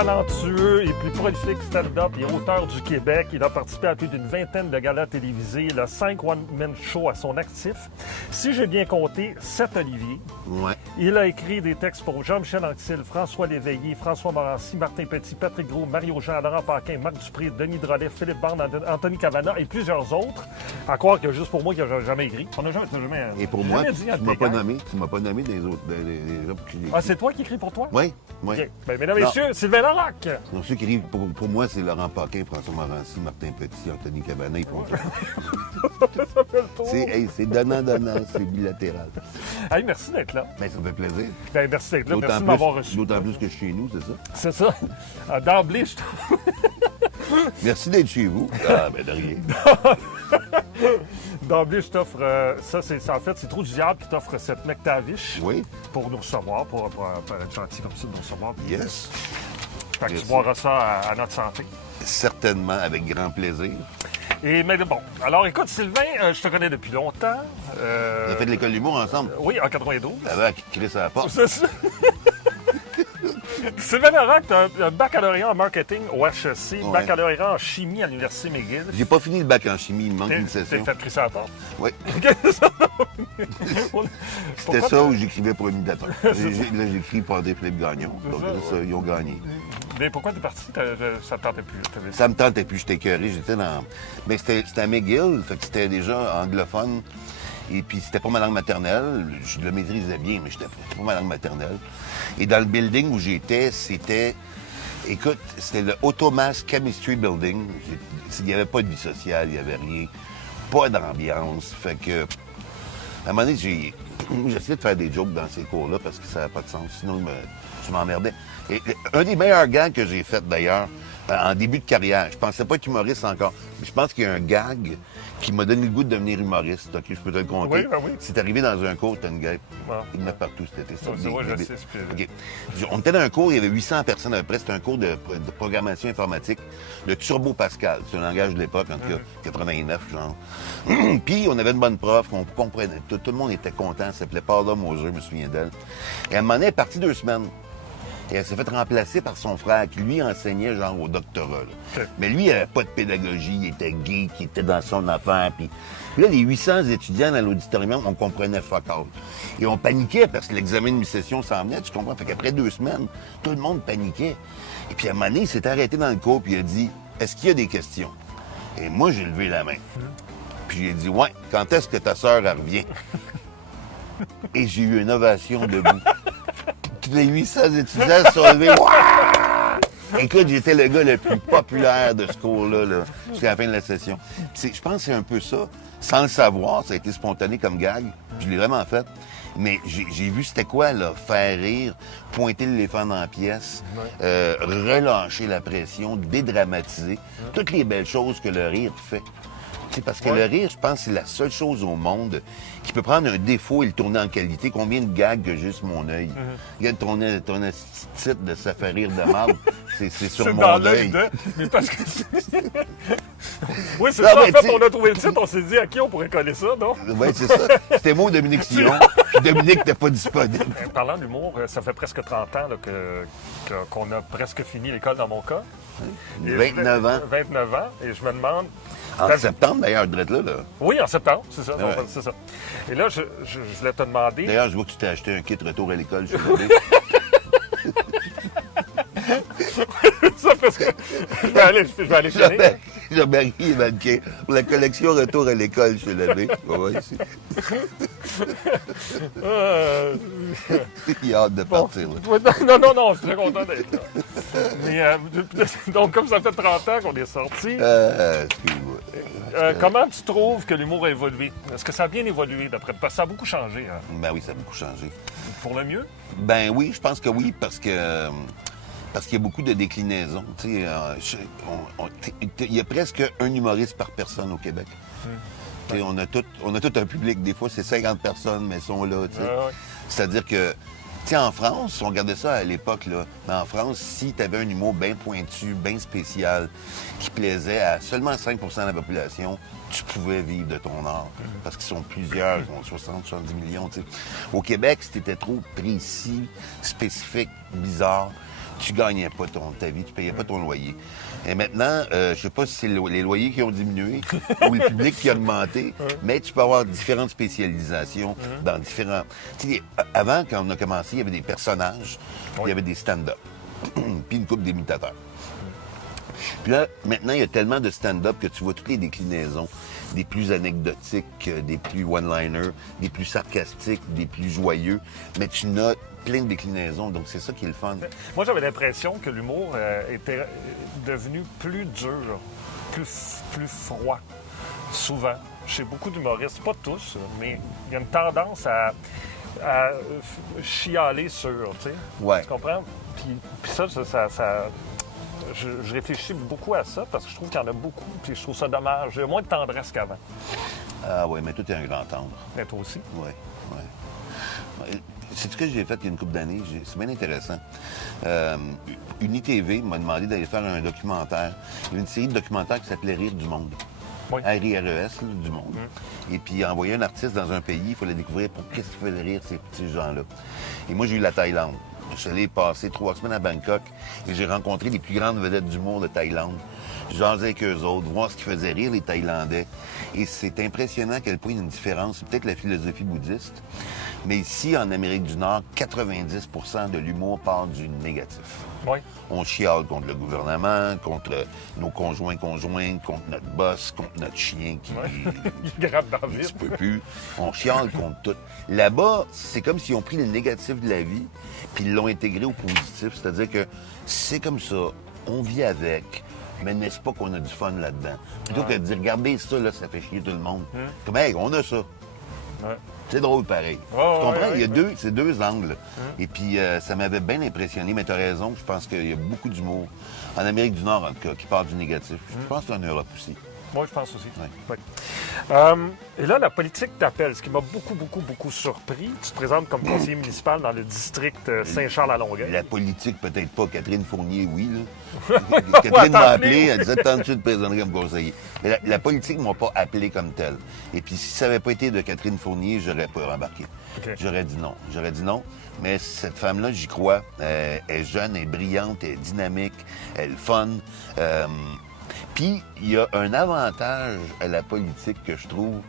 talentueux et plus prolifique stand-up et auteur du Québec. Il a participé à plus d'une vingtaine de galas télévisés. Il a 5 one-man shows à son actif. Si j'ai bien compté, 7 Olivier. Ouais. Il a écrit des textes pour Jean-Michel Anctil, François Léveillé, François Morancy, Martin Petit, Patrick Gros, Mario-Jean, Laurent Paquin, Marc Dupré, Denis Drolet, Philippe Barne, Anthony Cavana et plusieurs autres. À croire qu'il y a juste pour moi qui n'a jamais écrit. On n'a jamais, Et pour moi, jamais dit tu m'as pas nommé. Tu m'as pas nommé des autres des gens qui Ah, c'est toi qui écris pour toi? Oui, oui. OK. Ben, mesdames et messieurs, Sylvain Larocque! Donc, ceux qui écrivent pour moi, c'est Laurent Paquin, François Morancy, Martin Petit, Anthony Cavana, ils font ça. Ça fait le tour. C'est donnant-donnant, c'est bilatéral. Hey, merci d'être là. Ben, ça me fait plaisir. Ben, merci d'être là. D'autant Merci de plus- m'avoir reçu. D'autant plus que je suis chez nous, c'est ça? C'est ça. D'emblée, je te... Merci d'être chez vous. Ah, ben de rien. D'emblée, je t'offre... ça, en fait, c'est Trou du Diable qui t'offre cette McTavish Oui? pour nous recevoir, pour être gentil comme ça de nous recevoir. Yes. Fait que tu Merci. boiras ça à notre santé. Certainement, avec grand plaisir. Mais bon, alors écoute, Sylvain, je te connais depuis longtemps. On a fait de l'école d'humour ensemble. Oui, en 92. Avant qu'il te crisse à la porte. C'est ça. Sylvain Larocque, tu as un baccalauréat en marketing au HEC, Ouais. baccalauréat en chimie à l'Université McGill. J'ai pas fini le bac en chimie, il me manque une T'es session. fait crisser à la porte. Oui. C'était Pourquoi ça où j'écrivais pour imitateur. Là, j'écris pour des Philippe Gagnon. Donc, ça, ça, ils ont gagné. Mais pourquoi t'es parti? Ça te tentait plus. Ça me tentait plus, j'étais écœuré. J'étais dans. Mais c'était à McGill, fait que c'était déjà anglophone. Et puis c'était pas ma langue maternelle. Je le maîtrisais bien, mais c'était pas ma langue maternelle. Et dans le building où j'étais, c'était. Écoute, c'était le Automass Chemistry Building. Il n'y avait pas de vie sociale, il n'y avait rien. Pas d'ambiance. Fait que. À un moment donné, j'ai essayé de faire des jokes dans ces cours-là parce que ça n'avait pas de sens. Sinon, je m'emmerdais. Et un des meilleurs gags que j'ai fait, d'ailleurs, en début de carrière, je pensais pas être humoriste encore, mais je pense qu'il y a un gag qui m'a donné le goût de devenir humoriste. OK, je peux te le conter. Oui, ben oui. C'est arrivé dans un cours, t'as une guêpe. Bon. Il y en a partout cet été. Ça, ouais, je sais, OK. On était dans un cours, il y avait 800 personnes à peu près. C'était un cours de programmation informatique. Le Turbo Pascal, c'est un langage de l'époque, en tout cas, 89, genre. Puis, on avait une bonne prof, on comprenait. Tout le monde était content. Elle s'appelait Paula Moser, je me souviens d'elle. Et à un moment donné, elle est partie 2 semaines. Et elle s'est fait remplacer par son frère, qui lui enseignait genre au doctorat. Là. OK. Mais lui, il n'avait pas de pédagogie, il était geek, il était dans son affaire. Puis là, les 800 étudiants dans l'auditorium, on comprenait fuck all. Et on paniquait parce que l'examen de mi-session s'en venait, tu comprends? Fait qu'après 2 semaines, tout le monde paniquait. Et puis à un moment donné, il s'est arrêté dans le cours puis il a dit « Est-ce qu'il y a des questions? » Et moi, j'ai levé la main. Puis j'ai dit « Ouais, quand est-ce que ta sœur, elle revient? » Et j'ai eu une ovation debout. Tous les 800 étudiants se sont levés. Ouah! Écoute, j'étais le gars le plus populaire de ce cours-là là, jusqu'à la fin de la session. Je pense que c'est un peu ça. Sans le savoir, ça a été spontané comme gag. Puis je l'ai vraiment fait. Mais j'ai vu c'était quoi, là, faire rire, pointer l'éléphant dans la pièce, relâcher la pression, dédramatiser. Toutes les belles choses que le rire fait. C'est parce que le rire, je pense, c'est la seule chose au monde qui peut prendre un défaut et le tourner en qualité. Combien de gags que juste mon œil? Regarde ton titre de ça fait rire de marde, c'est sur C'est mon dans l'œil œil. de... Mais parce que... Oui, c'est Non, ça. En mais fait, tu sais- on a trouvé le titre, on s'est dit à qui on pourrait coller ça, non? Oui, c'est ça. C'était moi, Dominique Sillon. Puis Dominique n'était pas disponible. Parlant d'humour, ça fait presque 30 ans là, qu'on a presque fini l'école dans mon cas. Et 29 ans. 29 ans. Et je me demande... En septembre, d'ailleurs, je là. Oui, en septembre, c'est ça. Ouais. C'est ça. Et là, je voulais te demander... D'ailleurs, je vois que tu t'es acheté un kit retour à l'école chez l'abbé. ça parce que... je vais aller finir. Jean-Marie est mannequin pour la collection Retour à l'école chez l'abbé. Ouais, ici. Il a hâte de partir. Là. Non, je suis très content d'être là. Mais, donc, comme ça fait 30 ans qu'on est sortis, Excuse-moi. comment tu trouves que l'humour a évolué? Est-ce que ça a bien évolué d'après toi? Parce que ça a beaucoup changé, hein? Ben oui, ça a beaucoup changé. Pour le mieux? Ben oui, je pense que oui, parce qu'il y a beaucoup de déclinaisons. Tu sais, il y a presque un humoriste par personne au Québec. Tu sais, on a tout un public. Des fois, c'est 50 personnes, mais ils sont là. Tu sais. Ouais. C'est-à-dire que, tu sais, en France, on regardait ça à l'époque, là. Mais en France, si tu avais un humour bien pointu, bien spécial, qui plaisait à seulement 5 de la population, tu pouvais vivre de ton art. Parce qu'ils sont plusieurs, ils ont 60, 70 millions. Tu sais. Au Québec, si tu étais trop précis, spécifique, bizarre, tu gagnais pas ta vie, tu payais pas ton loyer. Et maintenant, je sais pas si c'est les loyers qui ont diminué ou le public qui a augmenté, mais tu peux avoir différentes spécialisations dans différents... Tu sais, avant, quand on a commencé, il y avait des personnages, il y avait des stand-up, puis une couple d'imitateurs. Puis là, maintenant, il y a tellement de stand-up que tu vois toutes les déclinaisons, des plus anecdotiques, des plus one-liners, des plus sarcastiques, des plus joyeux, mais tu n'as plein de déclinaisons, donc c'est ça qui est le fun. Moi, j'avais l'impression que l'humour était devenu plus dur, plus froid, souvent. Chez beaucoup d'humoristes, pas tous, mais il y a une tendance à chialer sur, tu sais. Ouais. Tu comprends? Puis ça, je réfléchis beaucoup à ça parce que je trouve qu'il y en a beaucoup, puis je trouve ça dommage. Il y a moins de tendresse qu'avant. Ah oui, mais toi, t'es un grand tendre. Mais toi aussi. Oui, oui. C'est ce que j'ai fait il y a une couple d'années. C'est bien intéressant. UniTV m'a demandé d'aller faire un documentaire. Il y a une série de documentaires qui s'appelait Rire du monde. Oui. R-I-R-E-S, du monde. Et puis, envoyer un artiste dans un pays, il fallait découvrir pour qu'est-ce qui faisait rire ces gens-là. Et moi, j'ai eu la Thaïlande. Je suis allé passer 3 semaines à Bangkok et j'ai rencontré les plus grandes vedettes d'humour de Thaïlande. Jasais avec eux autres, voir ce qui faisait rire les Thaïlandais. Et c'est impressionnant à quel point il y a une différence. C'est peut-être la philosophie bouddhiste. Mais ici, en Amérique du Nord, 90 % de l'humour part du négatif. Oui. On chiale contre le gouvernement, contre nos conjointes, contre notre boss, contre notre chien qui Il gratte dans le ne vide. peut plus. On chiale contre tout. Là-bas, c'est comme s'ils ont pris le négatif de la vie puis ils l'ont intégré au positif. C'est-à-dire que c'est comme ça, on vit avec, mais n'est-ce pas qu'on a du fun là-dedans? Plutôt que de dire, regardez ça, là, ça fait chier tout le monde. Comme, hey, on a ça. Ouais. C'est drôle pareil. Oh, tu comprends? ouais, Il y a c'est deux angles. Et puis, ça m'avait bien impressionné, mais tu as raison, je pense qu'il y a beaucoup d'humour. En Amérique du Nord, en tout cas, qui part du négatif. Je pense qu'en Europe aussi. Moi, je pense aussi. Ouais. Oui. Et là, la politique t'appelle, ce qui m'a beaucoup surpris. Tu te présentes comme conseiller municipal dans le district Saint-Charles-à-Longueuil. La politique, peut-être pas. Catherine Fournier, oui. Là. Catherine m'a appelé, elle disait tant de suite présenterai comme conseiller. Mais la politique ne m'a pas appelé comme tel. Et puis, si ça n'avait pas été de Catherine Fournier, j'aurais pas rembarqué. OK. J'aurais dit non. Mais cette femme-là, j'y crois. Elle est jeune, elle est brillante, elle est dynamique, elle est fun. Puis, il y a un avantage à la politique que je trouve,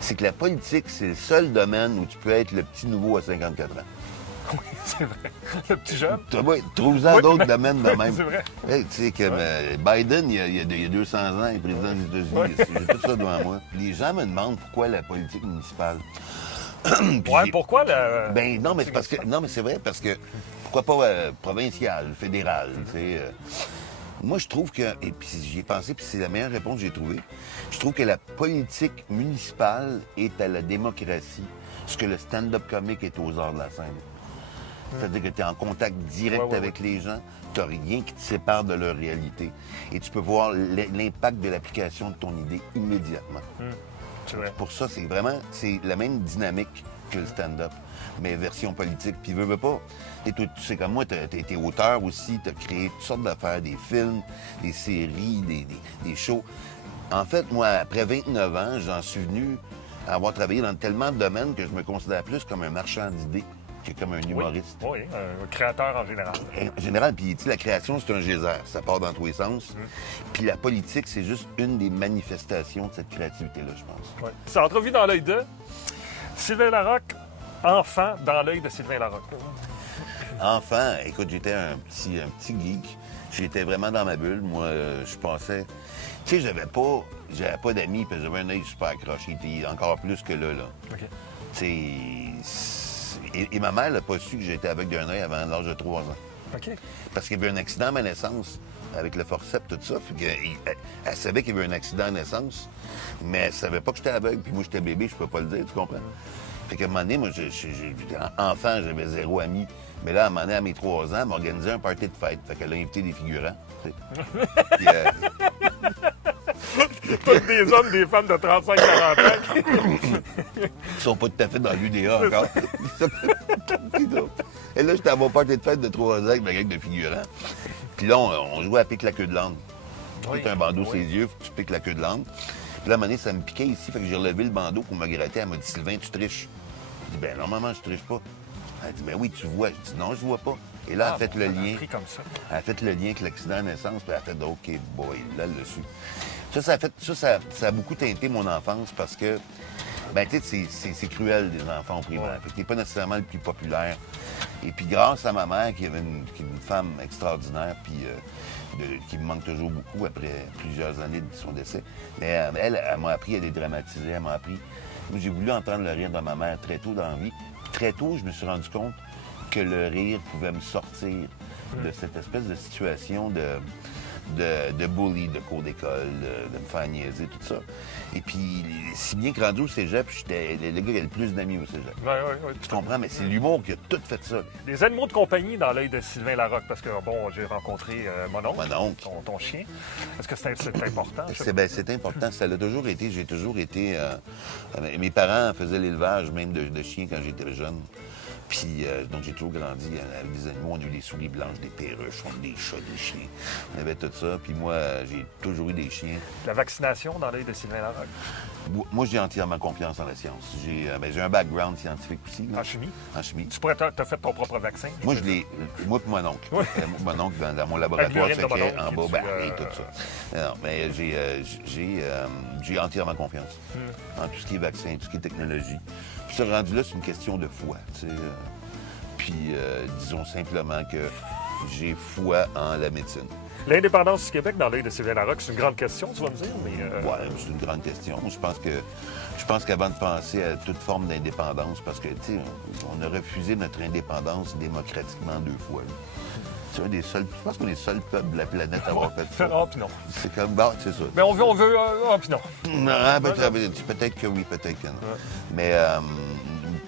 c'est que la politique, c'est le seul domaine où tu peux être le petit nouveau à 54 ans. Oui, c'est vrai. Le petit jeune. Trouve-en Oui. d'autres domaines de même. C'est vrai. Hey, tu sais, comme Biden, il y a 200 ans, il est président des États-Unis. J'ai tout ça devant moi. Les gens me demandent pourquoi la politique municipale. Ouais, pourquoi le. Ben non, mais c'est parce que. Non, mais c'est vrai, parce que pourquoi pas provincial, fédéral, tu sais. Moi, je trouve que, et puis j'y ai pensé, puis c'est la meilleure réponse que j'ai trouvée, je trouve que la politique municipale est à la démocratie, ce que le stand-up comique est aux arts de la scène. C'est-à-dire que tu es en contact direct avec les gens, tu n'as rien qui te sépare de leur réalité. Et tu peux voir l'impact de l'application de ton idée immédiatement. C'est vrai. Pour ça, c'est la même dynamique que le stand-up, mais version politique. Puis veux pas. Et toi, tu sais comme moi, t'as été auteur aussi, t'as créé toutes sortes d'affaires, des films, des séries, des shows. En fait, moi, après 29 ans, j'en suis venu à avoir travaillé dans tellement de domaines que je me considère plus comme un marchand d'idées que comme un humoriste. Oui, un créateur en général. En général, puis tu sais, la création, c'est un geyser. Ça part dans tous les sens. Puis la politique, c'est juste une des manifestations de cette créativité-là, je pense. Ouais. C'est entrevue dans l'œil de Sylvain Larocque, enfant dans l'œil de Sylvain Larocque. Enfant, écoute, j'étais un petit geek. J'étais vraiment dans ma bulle. Moi, je pensais... Tu sais, j'avais pas d'amis, puis j'avais un œil super accroché. Encore plus que là. OK. Tu sais... Et ma mère n'a pas su que j'étais aveugle d'un œil avant l'âge de 3 ans. OK. Parce qu'il y avait un accident à ma naissance, avec le forceps, tout ça. Elle savait qu'il y avait un accident à naissance, mais elle savait pas que j'étais aveugle. Puis moi, j'étais bébé, je peux pas le dire, tu comprends? Fait qu'à un moment donné, moi, enfant, j'avais 0 ami. Mais là, à un moment donné, à mes 3 ans, elle m'a organisé un party de fête. Fait qu'elle a invité des figurants. Puis, Tous des hommes, des femmes de 35-40 ans. ils sont pas tout à fait dans l'UDA encore. Et là, j'étais à mon party de fête de 3 ans avec ma gang de figurants. Puis là, on jouait à pique la queue de langue. Tu as un bandeau sur les yeux, faut que tu piques la queue de langue. Puis là, à un moment donné, ça me piquait ici, fait que j'ai relevé le bandeau pour me gratter. Elle m'a dit, Sylvain, tu triches. Je dis, ben normalement, je triche pas. Elle dit, ben oui, tu vois. Je dis, non, je vois pas. Et là, elle a fait le Elle a lien. pris comme ça. Elle a fait le lien avec l'accident de naissance, puis elle a fait OK, boy, là, elle l'a su. Ça a beaucoup teinté mon enfance parce que, ben, tu sais, c'est cruel des enfants au primaire. Ouais. Fait que t'es pas nécessairement le plus populaire. Et puis, grâce à ma mère, qui est une femme extraordinaire, puis qui me manque toujours beaucoup après plusieurs années de son décès, mais elle m'a appris à dédramatiser, elle m'a appris. Moi, j'ai voulu entendre le rire de ma mère très tôt dans la vie. Puis très tôt, je me suis rendu compte que le rire pouvait me sortir de cette espèce de situation de bully, de cours d'école, de me faire niaiser, tout ça. Et puis, si bien que rendu au cégep, j'étais le gars qui a le plus d'amis au cégep. Oui. Tu comprends? Mais c'est l'humour qui a tout fait ça. Les animaux de compagnie dans l'œil de Sylvain Larocque, parce que, bon, j'ai rencontré mon oncle, ton chien. Est-ce que c'est important? C'est important. Ça l'a toujours été. J'ai toujours été... mes parents faisaient l'élevage même de chiens quand j'étais jeune. Puis, donc, j'ai toujours grandi avec des animaux. On a eu des souris blanches, des perruches, on a eu des chats, des chiens. On avait tout ça. Puis moi, j'ai toujours eu des chiens. La vaccination dans l'œil de Sylvain Larocque? Moi, j'ai entièrement confiance en la science. J'ai un background scientifique aussi. Là. En chimie? En chimie. Tu pourrais t'as fait ton propre vaccin? Moi, moi et mon oncle. Oui. Mon oncle, dans mon laboratoire L'urine de mon secret, oncle, en bas, puis et tout ça. Non, mais j'ai entièrement confiance en tout ce qui est vaccin, tout ce qui est technologie. Puis ce rendu-là, c'est une question de foi. Tu sais, puis, disons simplement que j'ai foi en la médecine. L'indépendance du Québec dans l'œil de Sylvain Larocque, c'est une grande question, tu vas me dire, mais... Oui, c'est une grande question. Je pense qu'avant de penser à toute forme d'indépendance, parce que, tu sais, on a refusé notre indépendance démocratiquement 2 fois. Là. C'est un des seuls... Je pense qu'on est le seul peuple de la planète à avoir fait ça. Ah, puis non. C'est comme... Bah, c'est ça. Mais on veut... Ah, puis non. Non, peut-être que oui, peut-être que non. Ouais. Mais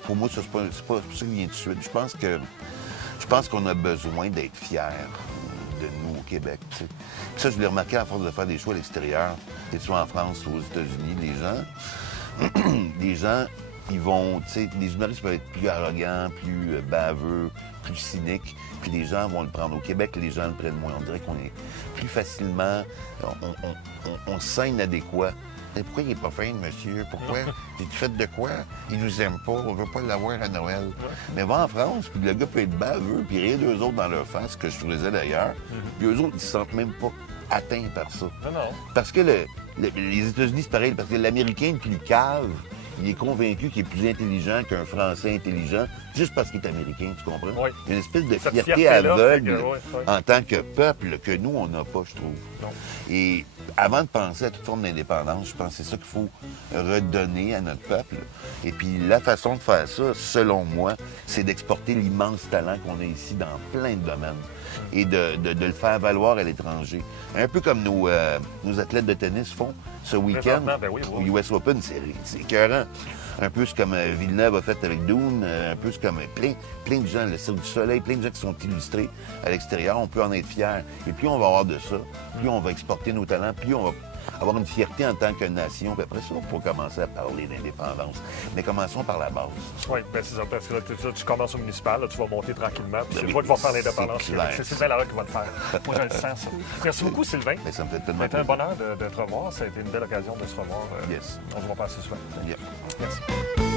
pour moi, ça, c'est pas ça qui vient tout de suite. Je pense qu'on a besoin d'être fiers de nous au Québec. Tu sais. Puis ça, je l'ai remarqué à force de faire des shows à l'extérieur, que ce soit en France ou aux États-Unis, les gens, ils vont, tu sais, les humoristes peuvent être plus arrogants, plus baveux, plus cyniques, puis les gens vont le prendre. Au Québec, les gens le prennent moins. On dirait qu'on est plus facilement, on se sent inadéquat. Mais pourquoi il n'est pas fin, monsieur? Pourquoi? J'ai-tu fait de quoi? Il nous aime pas, on veut pas l'avoir à Noël. Ouais. Mais va en France, puis le gars peut être baveux, puis rire d'eux autres dans leur face, ce que je faisais d'ailleurs. Puis eux autres, ils se sentent même pas atteints par ça. Non. Parce que les États-Unis, c'est pareil, parce que l'Américain, puis le cave, il est convaincu qu'il est plus intelligent qu'un Français intelligent, juste parce qu'il est américain, tu comprends? Oui. Il y a une espèce de Cette fierté aveugle ouais. en tant que peuple que nous, on n'a pas, je trouve. Non. Et avant de penser à toute forme d'indépendance, je pense que c'est ça qu'il faut redonner à notre peuple. Et puis la façon de faire ça, selon moi, c'est d'exporter l'immense talent qu'on a ici dans plein de domaines et de le faire valoir à l'étranger. Un peu comme nos athlètes de tennis font ce week-end au US Open, c'est écœurant. Un peu ce comme Villeneuve a fait avec Dune, un peu ce comme plein de gens, le Cirque du Soleil, plein de gens qui sont illustrés à l'extérieur, on peut en être fiers. Et plus on va avoir de ça, plus on va exporter nos talents, plus on va avoir une fierté en tant que nation. Puis après ça, on peut commencer à parler d'indépendance. Mais commençons par la base. Oui, bien c'est ça, parce que là, tu commences au municipal, là, tu vas monter tranquillement, puis c'est toi qui vas faire l'indépendance. C'est Sylvain Larocque qui va le faire. Moi, je le sens, ça. Merci beaucoup, Sylvain. Mais ça me fait tellement plaisir. C'était un bonheur de te revoir. Ça a été une belle occasion de se revoir. Yes. On se voit passer souvent. Yeah. Merci.